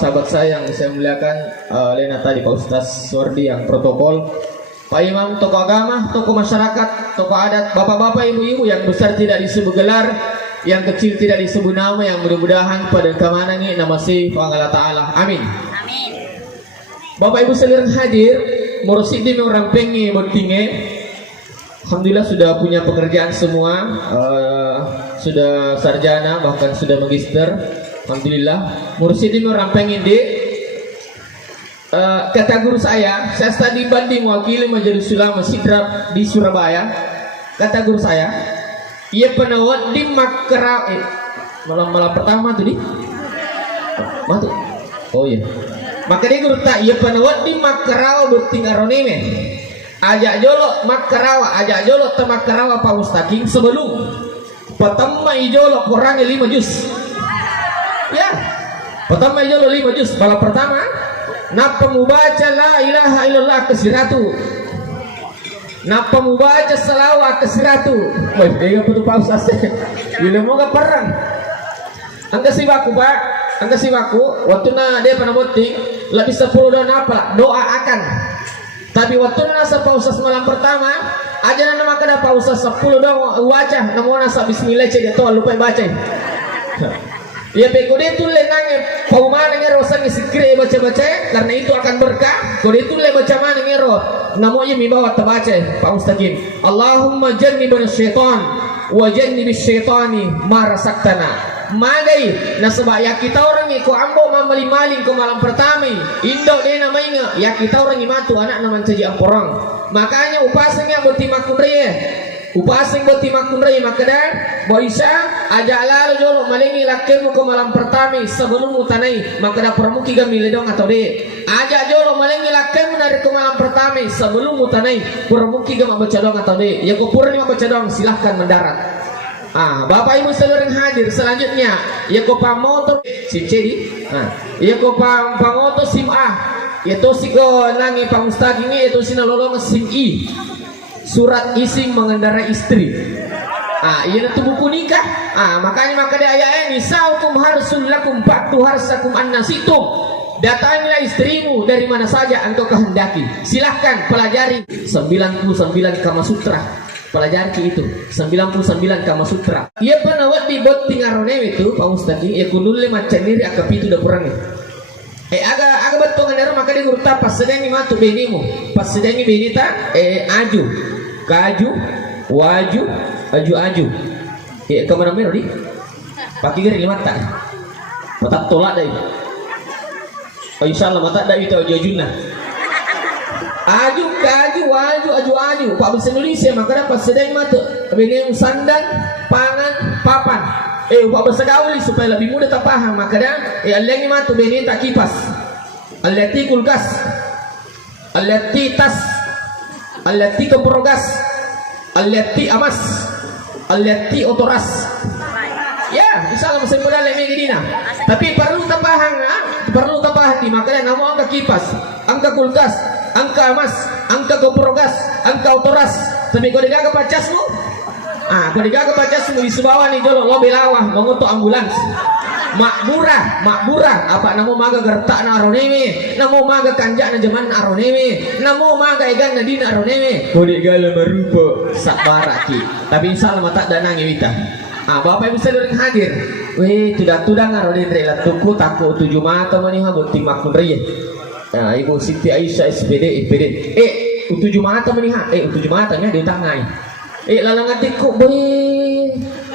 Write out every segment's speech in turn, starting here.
sahabat saya yang saya muliakan, Lena tadi Pak Ustaz Suwardi yang protokol, Pak Imam, tokoh agama, tokoh masyarakat, tokoh adat, bapak-bapak, ibu-ibu yang besar tidak disebut gelar, yang kecil tidak disebut nama, yang mudah-mudahan pada kemana ini nama si Allah Ta'ala. Amin. Amin. Bapak ibu sekalian hadir, Mursid di orang pengi bertinge. Alhamdulillah sudah punya pekerjaan semua, sudah sarjana bahkan sudah magister. Alhamdulillah. Mursid di orang pengi di kata guru saya tadi banding mewakili Majelis Ulama Sidrap di Surabaya. Kata guru saya, ia penawat di Makrau malam pertama tuh di matu. Oh iya. Maka dia guru tak ia penawat di Makrau bertingaroneme. Ajak jolok Makrau, ajak jolok te Makrau Pak Mustaqim sebelum pertama ijolok kurangnya 5 juz. Ya. Pertama ijolok 5 juz. Malam pertama napa membaca la ilaha illallah ke 100. Napa mau baca selawat ke 100. Wah, dia putu pausa sih. Bila mau gak perang. Angka si baku Pak, angka si baku. Waktu na dia pernah boting, lebih 10 doa apa? Doa akan. Tapi waktu na sa pausa malam pertama, aja nama kada pausa 10 doa wajah. Namun nasa Bismillah cek dia lupa baca. Ya peko dia tuh lenangnya paumana ngero sang isikre baca-baca karena itu akan berkah. Kalau itu le baca mana ngero namanya mibawa terbaca Pak Mustaqim. Allahumma jannibna syaitan wa jannibis syaitani ma rasaktana. Magai nasaba ya kita orang ko ambo mamali-maling ko malam pertama. Indo dia namanya ya kita orang imatu anak naman saja amporong. Makanya upasanya bertimak kunriye. Upasing buat timakun ray makada boisa aja lalu jolo malingi lakemu ke malam pertama sebelum utanai makada permuki gamile dong atau de aja jolo malingi lakemu dari ke malam pertama sebelum utanai permuki gam baca dong atau de ya kupurni baca dong silahkan mendarat. Bapak ibu sekalian hadir selanjutnya ya ko pamotor sim C ya ko pamotor sim A ya to siko nangi pangustagi ini itu sinalolong sim I. Surat ising mengendarai istri. Iya itu buku nikah. Makanya dia ayat ini saukum harsul lakum fa'tu harsakum annasitum. Datangilah istrimu dari mana saja engkau kehendaki. Silahkan pelajari 99 Kama Sutra. Pelajari itu 99 Kama Sutra. Ia penawat di bot tingarone itu Pak Ustaz. Ia kundule macam diri akap itu udah kurang. Agak betul ngendara maka dia guru pas sedang matu benimu. Pas sedang benita aju. Kaju, waju, aju. Kemana merah di? Pakai gini mata. Mata tolak dah. Insya Allah mata dah itu ajuna. Aju, kaju, waju, aju. Pak bahasa Indonesia maka dapat sedang mata. Benih sandang, pangan, papan. Pak bahasa gauli supaya lebih mudah tak paham maka dah. Alengi mata benih tak kipas. Alati kulkas. Alati tas. Alati keprogas, alati amas, alati otoras. Ya, insyaallah masih mudah lemeh gini nah. Tapi perlu tapahang, perlu tapahang di makanya namu angka kipas, angka kulkas, angka amas, angka keprogas, angka otoras. Tapi kau digaga pacasmu, kau digaga pacasmu di sebawa nih jolo lo belawah mengutuk ambulans. Makmurah apa namo maga gertak na aroneme namo maga kanjak na jaman aroneme namo maga igan na dina aroneme kode gala marupa sakbaraki tapi insyaallah mata danangi wita. Bapak ibu sekalian hadir tidak tudang aronin rela tuku taku 7 mata maniha buti makun reye. Ibu Siti Aisyah SPD 7 mata maniha 7 matanya di tangai lalang atiku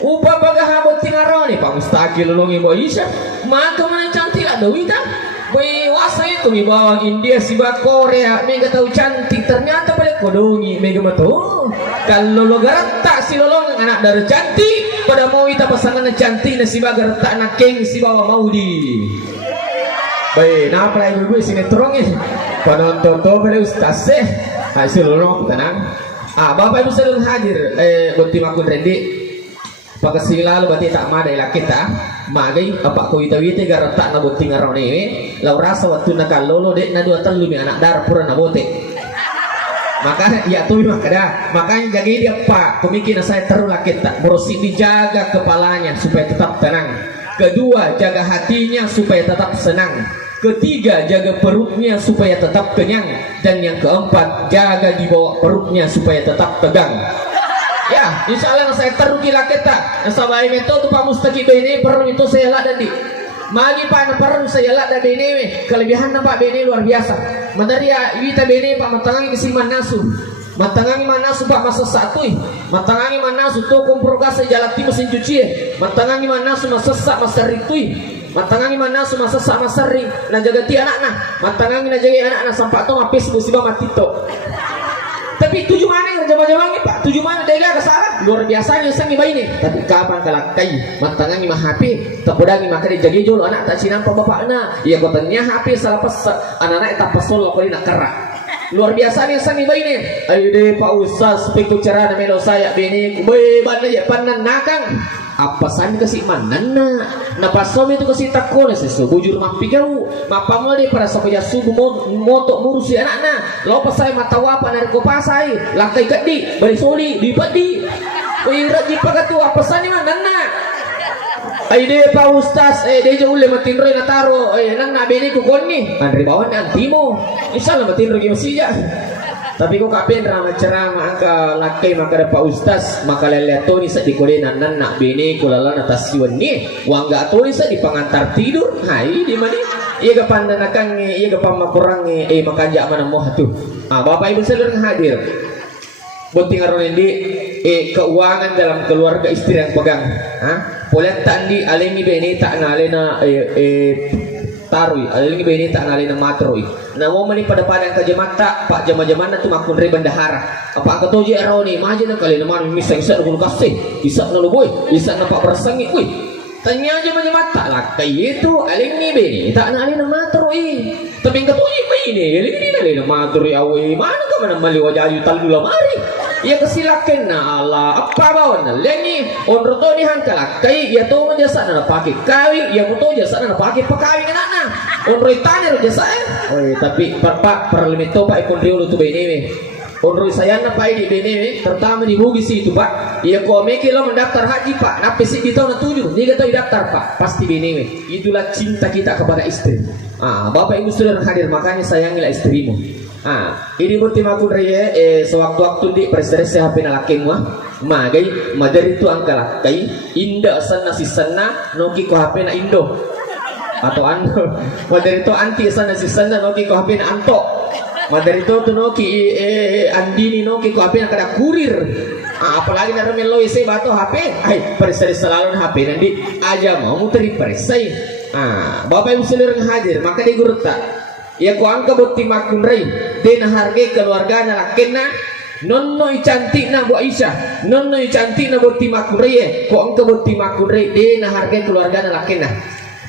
upah baga habot tingaroni Pak Mustaqil lolongi Aisyah maka mana cantik ada wita wasa itu mi bawang India siba Korea mega tahu cantik ternyata pada kodongi mega mato kalau lo tak si lolong anak dari cantik pada mau wita pasangan cantik na siba gertak na keng si bawa maudi nah apa ibu sinetron ini penonton to pada ustaz hasil lolong tenang bapak ibu sedang hadir buat tim akun Randy pagkasi lalu berarti tak madai lah kita magai apa ko ita-ita garata na buting araw ni law rasa waktu nakalolo dek na dua telu mi anak dar pura na bote maka ya tuh makanya jaga dia pak pemikiran saya terulah kita bersih dijaga kepalanya supaya tetap tenang kedua jaga hatinya supaya tetap senang Ketiga, jaga perutnya supaya tetap kenyang. Dan yang keempat, jaga di bawah perutnya supaya tetap tegang. Ya, insya Allah saya teruki lah kita. Nasabay itu tu pak mustaki bene perlu itu saya lah dan di. Magi pak perlu saya lah dan bene. Kelebihan nampak bene luar biasa. Madaria wita bene pak matangangi kesiman nasu. Matangangi manasu pak masa satu. Matangangi manasu tu komprogasa jalati mesin cuci. Matangangi manasu masa sak masa ritui. Matangangi manasu masa sak masa ring. Na jaga ti anak na. Matangangi na jaga anak na sampai tu mapis musibah matito. Tapi tujuh mana yang jama-jama ni pak? Tujuh mana dega kesalahan? Luar biasanya sang iba ini. Tapi kapan kalakai? Matangangi mah HP. Tapodangi maka dijaga jolo anak tak sinampa bapak na. Ia gotanya HP salah pas anak-anak tak pasol kali nak kerak. Luar biasa nih sang iba ini. Ayo deh Pak Ustaz, piku cara na melo saya bini beban aja panan nakang. Apa san kasi manana na pasomi itu kasi takone sesu bujur mapigau mapamol di para sakoja sugu moto murusi anakna lo pasay matawa pa narko pasay lakai gadi bari soli di padi kuira di pagatu apa san ni manana ay de Pa Ustaz de jo ule matinroy na taro nan na bini ko konni andri bawan antimo insyaallah matinroy masija. Tapi kok kapen ramah ceramah angka lakai maka ada Pak Ustaz maka leleto ni sa dikolenan nan nak bini kulala natasiwan ni wangga atoli sa di pangantar tidur hai di mana iya ga pandanakan iya ga pamakurang makanja mana moh tu Bapak Ibu saudara hadir bunting aron di keuangan dalam keluarga istri yang pegang boleh tak di alimi bini tak ngalena tarui aling bini tak ngalina matroi namo mani pada padang kajamata pak jama-jamana tu makun re bandahara apa ka toje aroni maje na kali naman misa-isa ko kasih isa na luboy isa na pak bersengi uy tanya jama-jamata lah kay itu aling ni bini tak ngalina matroi tapi ka toje bini aling ni ngalina matroi awe mana ka man mali wajah tal dula mari ia kesilakan na Allah apa bawa na lengi onro to ni hangkala kai ia to mo jasa na pakai kawin ia mo to jasa na pakai pakawin anak na onro itane ro jasa tapi pak perlimito pak ikon riulo tu bene onro saya na pai di bene terutama di Bugis itu pak ia ko meki lo mendaftar haji pak napi si di tahun 7 ni kata daftar pak pasti bene itulah cinta kita kepada istri Bapak Ibu saudara hadir makanya sayangilah istrimu. Ini bukti makun raya sewaktu-waktu di presiden HP na laking magai madari itu angka lakai inda sana si sana noki ko HP na indo atau ando madari itu anti sana si sana noki ko HP na anto madari itu tu noki andini noki ko HP na kada kurir apalagi na remelo isi bato HP presiden selalu HP nanti aja mau muteri presiden Bapak Ibu saudara hadir maka di gurta ya ko angka bukti makun rey de na harga keluarga na lakena nonnoy cantik na Bu Aisyah nonnoy cantik na bukti makun rey ko angka bukti makun rey de na harga keluarga na lakena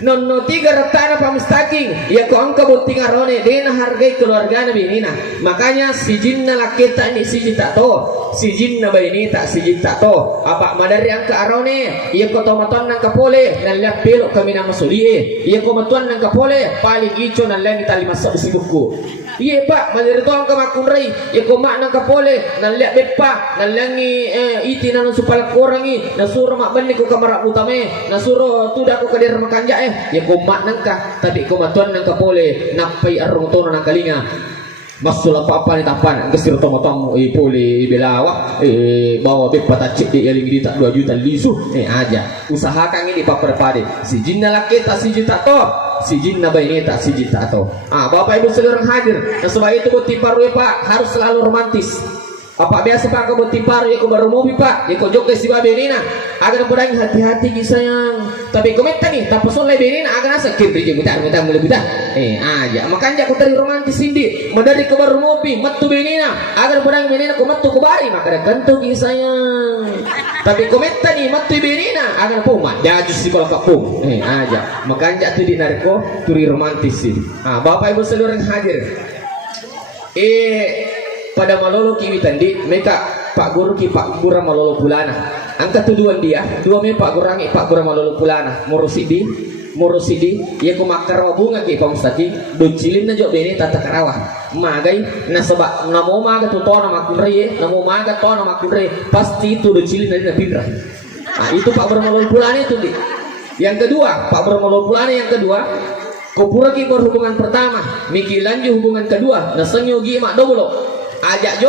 nonno tiga ratana pamistaking ya ko angka bukti ngarone de na harga keluarga na binina makanya si jinna laketa ni si jita to si jinna bayini tak si jita to apa madari angka arone ya ko tomaton nang kapole na liap pelok kami na masulie ya ko matuan nang kapole paling ico na lang itali masuk si buku iya pak madari to angka makunrei ya ko mak nang kapole na liap bepa na langi iti na supal korangi na suro mak bani ko kamara utame na suro tuda ko kadir makanja ya ko mak nangka tapi ko matuan nang kapole napai arung tono nang kalinga masul apa-apa ni tapan gesir tomo-tomo poli belawak bawa bepa tacik di eling di tak 2 juta lisu aja usahakan ini pak perpade si jinna laketa si juta to si jinna baineta si juta to Bapak Ibu saudara hadir sebab itu bukti paru pak harus selalu romantis apa biasa pak kau bukti paru ya kau baru mobil pak ya kau jok si babe nina agar pedang hati-hati sayang tapi komentar nih tak peson lebih nina agar sakit beri minta mulai buta aja makanya aku tadi romantis ini madari kau baru mobil matu benina agar pedang benina kau matu kau bari maka ada kentuk sayang tapi komentar nih matu benina agar puma jaju si kalau kapung aja makanya tu di narko turi romantis ini Bapak Ibu saudara yang hadir pada malolo kiwi tadi mereka Pak Guru ki Pak Gura malolo pulana angka tuduhan dia dua me Pak Gurangi Pak Gura malolo pulana murusidi ya ko makarawa bunga ki pamstaki do cilin na jo bene tata karawah magai na sebab namo maga tu tona makunre namo maga tona makunre pasti itu do cilin na pindra itu Pak Gura malolo pulana itu di yang kedua Pak Gura malolo pulana yang kedua Kau pura ki berhubungan pertama, miki lanjut hubungan kedua, nasengyo gi mak doblo. Ajak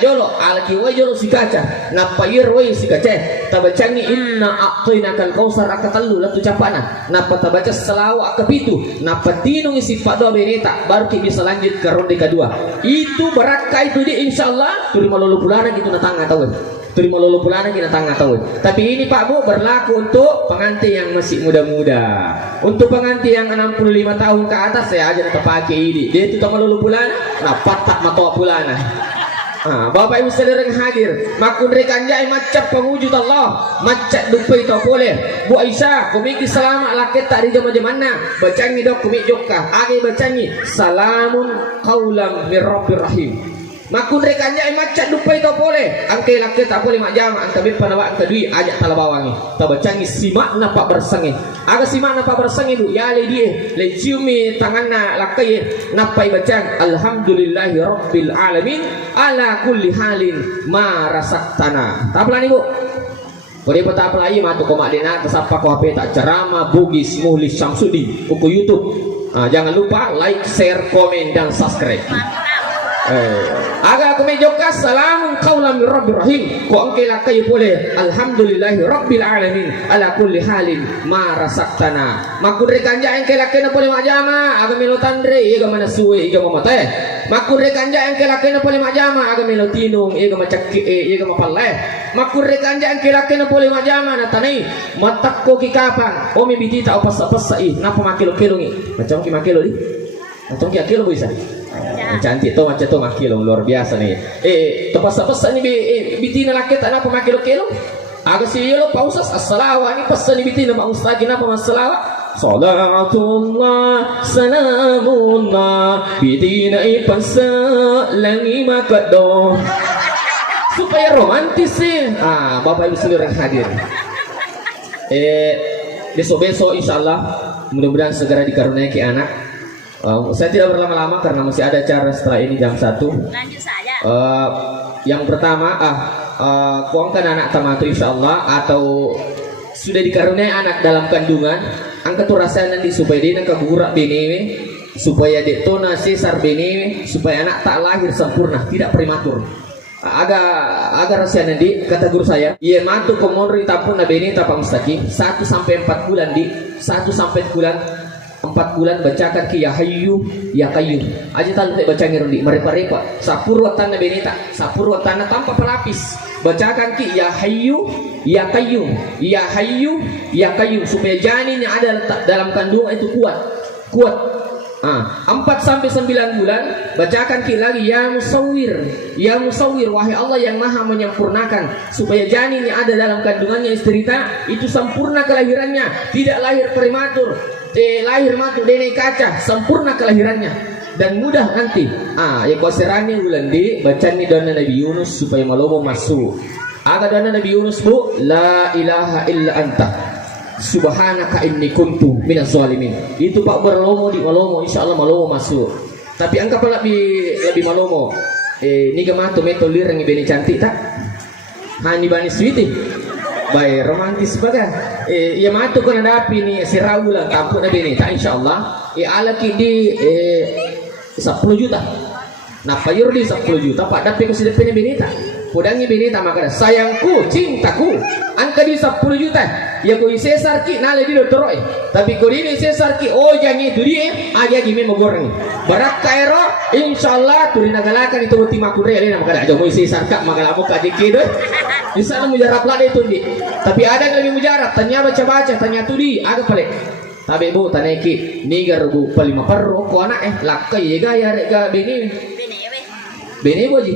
jolo, alaki wai jolo si kaca, napa wai si kaca. Tabacangi inna a'tainakal kausar akatallu latu capana. Napa tabaca selawat kepitu, napa tinung isi pada beneta, baru ki bisa lanjut ke ronde kedua. Itu beraka itu di insyaallah terima lolo bulana gitu natanga tahu. Terima lolo pulana kita tangga tahu. Tapi ini Pak Bu berlaku untuk pengantin yang masih muda-muda. Untuk pengantin yang 65 tahun ke atas saya aja nak pakai ini. Dia itu sama lolo pulana, nah patak matoa pulana. Bapak Ibu saudara yang hadir, makun rekan jai macam pengwujud Allah, macam dupai tau boleh. Bu Aisyah, kumiki selamat laket tak di zaman-zamanna. Bacangi dok kumik jokka. Agi bacangi salamun qaulam mir rabbir rahim. Makun rekan jai macam dupai tau boleh. Angkai laket tak boleh mak jama, angka be panawak angka dui ajak tala bawangi. Ta bacangi simak napa bersangi. Aga simak napa bersangi bu, ya le die, le ciumi tanganna lakai napai bacang alhamdulillahi rabbil alamin ala kulli halin ma rasaktana. Tak pelani bu. Kori peta pelai matu komak dena tesapa ko HP tak ceramah Bugis Muhlis Syamsuddin buku YouTube. Jangan lupa like, share, komen dan subscribe. Aga aku mejoka salamun qaulan mir rabbir rahim. Ko angke lakai boleh alhamdulillahi rabbil alamin ala kulli halin ma rasaktana. Makun rekan ja angke lakai na boleh majama aga melo tandre ega mana suwe ega mamate. Makun rekan ja angke lakai na boleh majama aga melo tinung ega macakki ega mapalle. Makun rekan ja angke lakai na boleh majama na tanai matakko ki kapan o mi bitita opas-opas sai napa makilo-kilo ni. Macam ki makilo di. Macam ki kilo bisa. Cantik tuh macam tuh makilo luar biasa nih. Tepas-tepas nih bitina laki tak napa makilo-kilo. Agak sih lo pausas as-salawat ini pesan nih bitina bang ustaz kenapa masalah? Salatullah salamullah bitina ipasa langi makado. Supaya romantis sih. Bapak Ibu seluruh yang hadir. Besok-besok insyaallah mudah-mudahan segera dikaruniai anak. Saya tidak berlama-lama karena masih ada acara setelah ini jam 1. Lanjut saja. Yang pertama, kuangkan anak tamatu insyaallah atau sudah dikaruniai anak dalam kandungan, angkat tuh rasanya nanti supaya dia nak gurak bini, supaya dia tona sesar bini, supaya anak tak lahir sempurna, tidak prematur. Agak rasanya nanti kata guru saya, ia matu komonri tapun na bini tapang mustaqim 1 sampai 4 bulan di 1 sampai 4 bulan bacakan ki ya hayyu ya qayyum aja tahu baca ngirundi merepa-repa sapurwatan na benita sapurwatan tanpa pelapis bacakan ki ya hayyu ya qayyum ya hayyu ya qayyum supaya janin yang ada dalam kandungan itu kuat 4 sampai 9 bulan bacakan ki lagi ya musawwir wahai Allah yang maha menyempurnakan supaya janin yang ada dalam kandungannya istrita itu sempurna kelahirannya tidak lahir prematur lahir matu dene kaca sempurna kelahirannya dan mudah nanti ya kuasirani ulandi baca ni doa Nabi Yunus supaya malomo masuk aga doa Nabi Yunus bu la ilaha illa anta subhanaka inni kuntu minaz zalimin itu pak berlomo di malomo insyaallah malomo masuk tapi angka pala lebih malomo ni gamatu metolir yang ibeni cantik tak hani bani sweetie baik romantis baga ya matu kena dapi ni si Raul kampung nabi ni tak insyaallah alaki di 10 juta nah payur di 10 juta pak dapi ko si depan binita pudangi binita maka sayangku cintaku angka di 10 juta ya ko isesar ki nale di dotoroi tapi ko di isesar ki jangi itu dia aja gime mogoreng barak kairo insyaallah turi nagalakan itu ultima kure ali maka aja mo isesar ka maka amo ka dikit di sana mujarab lah itu di tapi ada yang lebih mujarab tanya baca-baca tanya tuh di agak pelik tapi bu tanya ki nigar bu palima perro ko anak lakai ya ya reka bini bu ji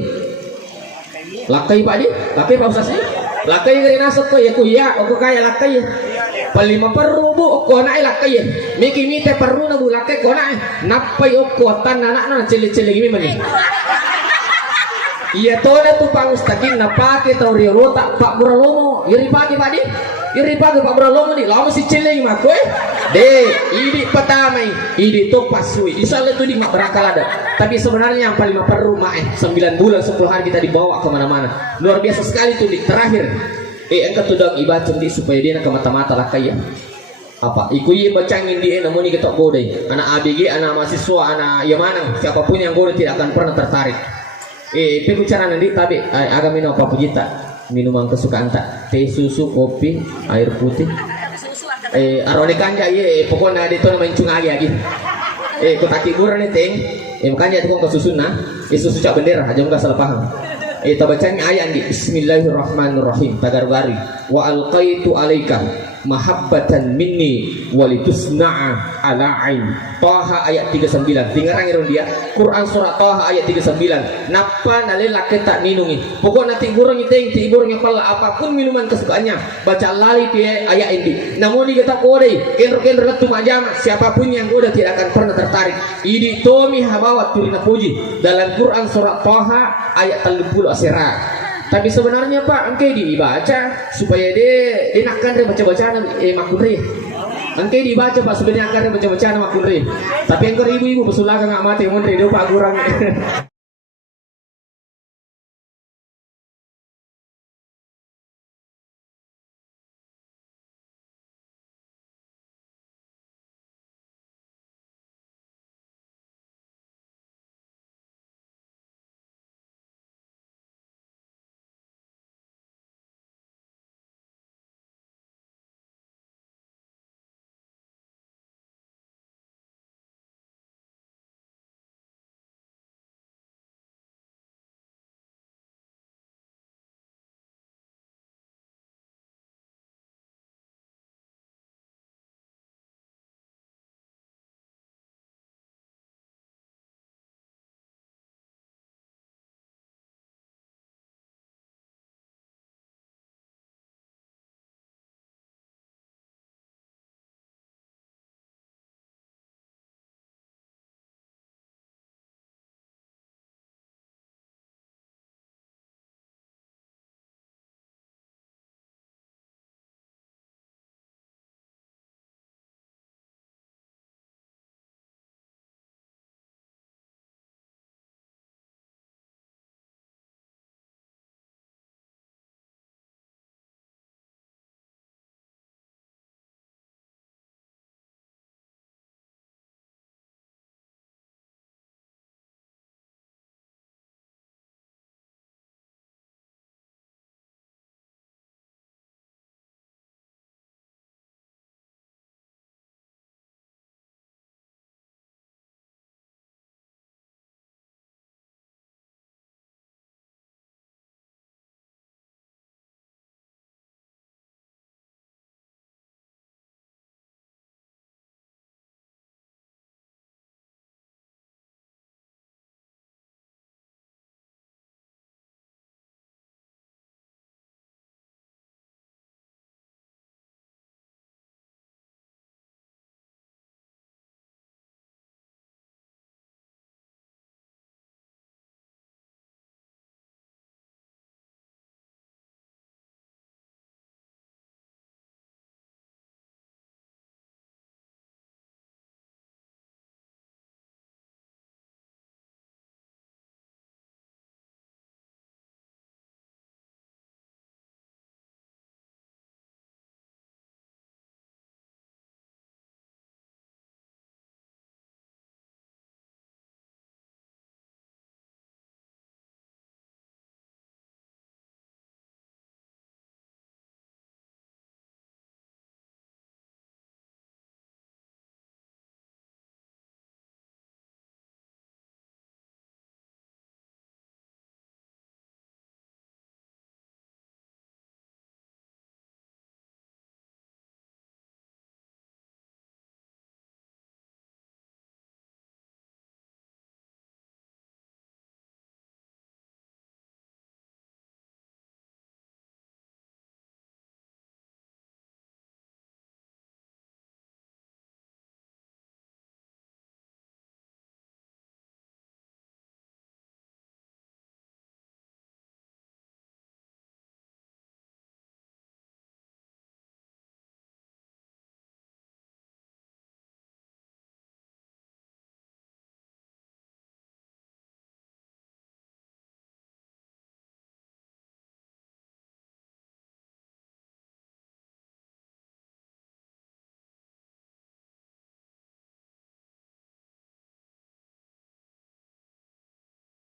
lakai pak di lakai pak usasnya lakai gari nasab ko ya ku ya aku kaya lakai palima perro bu ko anak lakai miki mite perro na bu lakai ko anak napai ko tan anak na cili-cili gini mani iya toda tu Pak Mustaqim na pake tau riolo tak Pak Buralomo iri pake Pak di iri pake Pak Buralomo di lama si ciling mak de idi pertama idi to pasui insyaallah itu di mak berakal ada tapi sebenarnya yang paling perlu mak 9 bulan 10 hari kita dibawa ke mana-mana luar biasa sekali tuh di terakhir engkau tudang ibadah di supaya dia ke mata-mata lah kaya apa iku ye bacangin di namun ini ketok bodai anak ABG anak mahasiswa anak Yamanang siapapun yang godai tidak akan pernah tertarik pembicaraan nanti tapi agak minum apa pujita minuman kesukaan tak teh susu kopi air putih arone kanja ye pokoknya di tono main cunga lagi kutaki buran nih teng makanya itu kok kesusun nah susu cak bendera aja enggak salah paham tabacanya ayat di Bismillahirrahmanirrahim tagar-gari wa alqaitu alaika mahabbatan minni walitusna'a ala ain Toha ayat 39 tinggal orang dia Quran surat Toha ayat 39 napa nalela kita minungi pokok nanti burung iteng tiburung pala apapun minuman kesukaannya baca lali dia ayat ini namun kita kodai kenro letu majama siapapun yang udah tidak akan pernah tertarik ini tomi habawat turina puji dalam Quran surat Toha ayat 30 asera. Tapi sebenarnya Pak, engke dibaca supaya dia enakan dia baca-bacaan makunri. Engke dibaca Pak supaya dia enakan dia baca-bacaan makunri. Tapi engke ibu-ibu pesulaka nggak mati, mun dia Pak kurang.